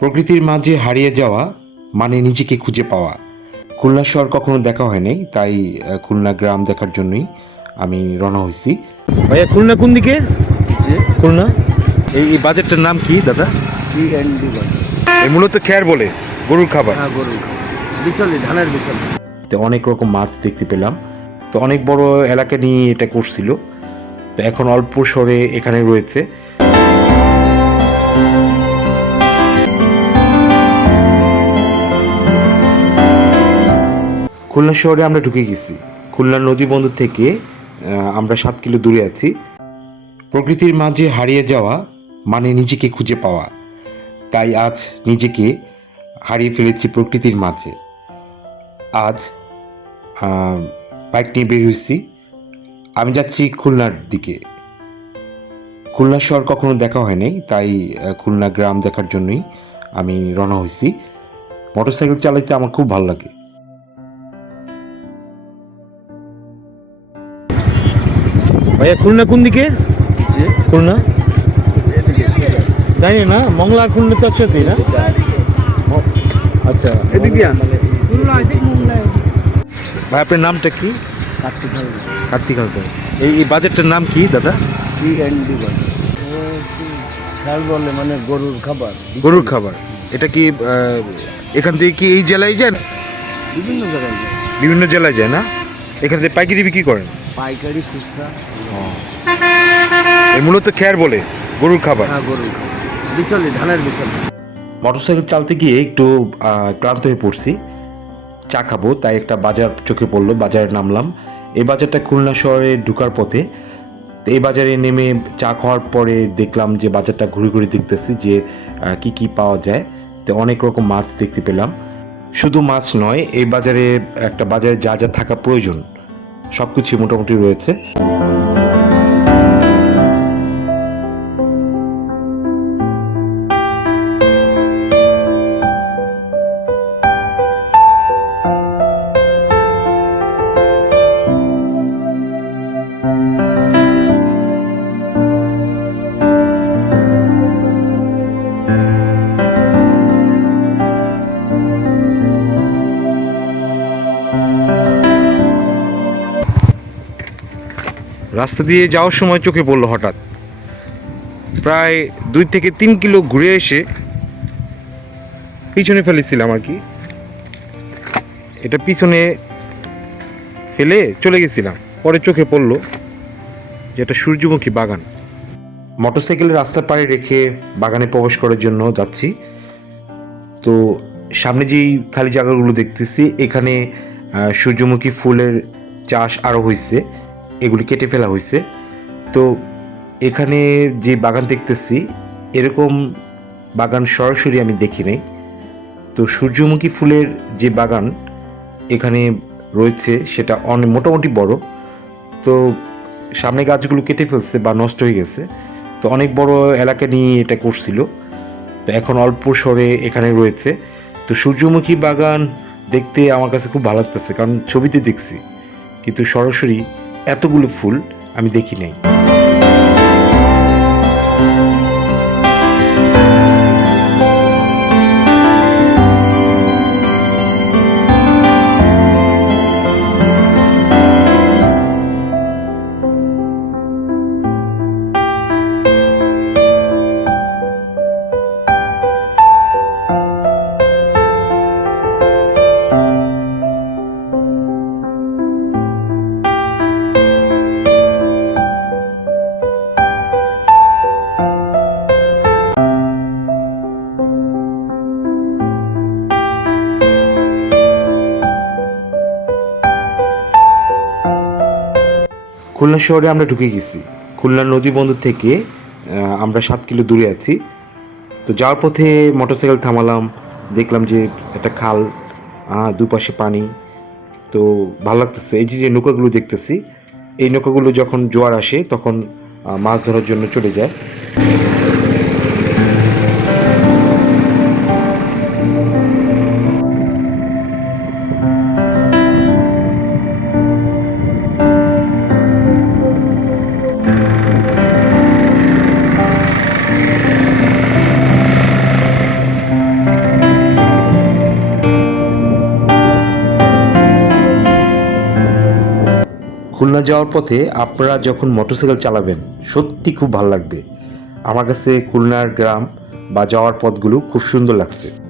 প্রকৃতির মাঝে হারিয়ে যাওয়া মানে নিজেকে খুঁজে পাওয়া। খুলনা শহর কখনো দেখা হয় নাই, তাই খুলনা গ্রাম দেখার জন্যই আমি রওনা হয়েছি। ভাইয়া, খুলনা কোন দিকে? যে খুলনা এই বাজারটার নাম কি দাদা? C&D বাজার। এই মূলত খ্যার বলে, গরুর খাবার। হ্যাঁ, গরুর বিচলি, ধানের বিচলি। তো অনেক রকম মাছ দেখতে পেলাম। তো অনেক বড় এলাকা নিয়ে এটা করছিল। তো এখন অল্প সরে এখানে রয়েছে। খুলনা শহরে আমরা ঢুকে গেছি। খুলনা নদী বন্দর থেকে আমরা 7 কিলো দূরে আছি। প্রকৃতির মাঝে হারিয়ে যাওয়া মানে নিজেকে খুঁজে পাওয়া। তাই আজ নিজেকে হারিয়ে ফেলেছি প্রকৃতির মাঝে। আজ বাইক নিয়ে বের হয়েছি। আমি যাচ্ছি খুলনার দিকে। খুলনা শহর কখনো দেখা হয় নাই, তাই খুলনা গ্রাম দেখার জন্যই আমি রওনা হয়েছি। মোটরসাইকেল চালাইতে আমার খুব ভালো লাগে। ভাইয়া, খুলনা কোন দিকে? যে খুলনা এদিকে জানি না, মংলা আর খুলনা তো একসাথেই না? আচ্ছা, এদিকে ভাই আপনার নামটা কি? কার্তিক কার্তিক হালদার। এই বাজারটার নাম কি দাদা? C&D বাজার। খেয়াল বলে মানে গরুর খাবার। গরুর খাবার। এটা কি এখান থেকে কি এই জেলায় যায় না? বিভিন্ন জায়গায় যায়। বিভিন্ন জেলায় যায় না? এখান থেকে পাইকারি বিক্রি করেন? পাইকারি, খুচরা। এই মূলত খ্যার বলে, গরুর খাবার। হ্যাঁ, গরুর বিচলি, ধানের বিচলি। মোটরসাইকেল চালাতে গিয়ে একটু ক্লান্ত হয়ে পড়ছি। চা খাবো, তাই একটা বাজার চোখে পড়লো, বাজারে নামলাম। এই বাজারটা খুলনা শহরে ঢোকার পথে। তো এই বাজারে নেমে চা খাওয়ার পরে দেখলাম যে বাজারটা ঘুরে ঘুরে দেখতেছি যে কি কি পাওয়া যায়। তো অনেক রকম মাছ দেখতে পেলাম। শুধু মাছ নয়, এই বাজারে একটা বাজারে যা যা থাকা প্রয়োজন সব কিছু মোটামুটি রয়েছে। রাস্তা দিয়ে যাওয়ার সময় চোখে পড়লো হঠাৎ, প্রায় 2 থেকে 3 কিলো ঘুরে এসে পিছনে ফেলেছিলাম আর কি। এটা পিছনে ফেলে চলে গেছিলাম, পরে চোখে পড়লো যে এটা সূর্যমুখী বাগান। মোটরসাইকেলের রাস্তার পাড়ে রেখে বাগানে প্রবেশ করার জন্য যাচ্ছি। তো সামনে যেই খালি জায়গাগুলো দেখতেছি, এখানে সূর্যমুখী ফুলের চাষ আরও হয়েছে, এগুলি কেটে ফেলা হয়েছে। তো এখানে যে বাগান দেখতেছি, এরকম বাগান সরাসরি আমি দেখি নাই। তো সূর্যমুখী ফুলের যে বাগান এখানে রয়েছে সেটা অনেক মোটামুটি বড়। তো সামনে গাছগুলো কেটে ফেলছে বা নষ্ট হয়ে গেছে। তো অনেক বড় এলাকা নিয়ে এটা করছিল। তো এখন অল্প সরে এখানে রয়েছে। তো সূর্যমুখী বাগান দেখতে আমার কাছে খুব ভালো লাগতেছে, কারণ ছবিতে দেখছি, কিন্তু সরাসরি এতগুলো ফুল আমি দেখি নাই। খুলনা শহরে আমরা ঢুকে গেছি। খুলনা নদী বন্দর থেকে আমরা 7 কিলো দূরে আছি। তো যাওয়ার পথে মোটরসাইকেল থামালাম, দেখলাম যে একটা খাল, দুপাশে পানি। তো ভালো লাগতেছে। এই যে যে নৌকাগুলো দেখতেছি, এই নৌকাগুলো যখন জোয়ার আসে তখন মাছ ধরার জন্য চলে যায়। খুলনা যাওয়ার পথে আপনারা যখন মোটরসাইকেল চালাবেন সত্যি খুব ভালো লাগবে। আমার কাছে খুলনার গ্রাম বা যাওয়ার পথগুলো খুব সুন্দর লাগছে।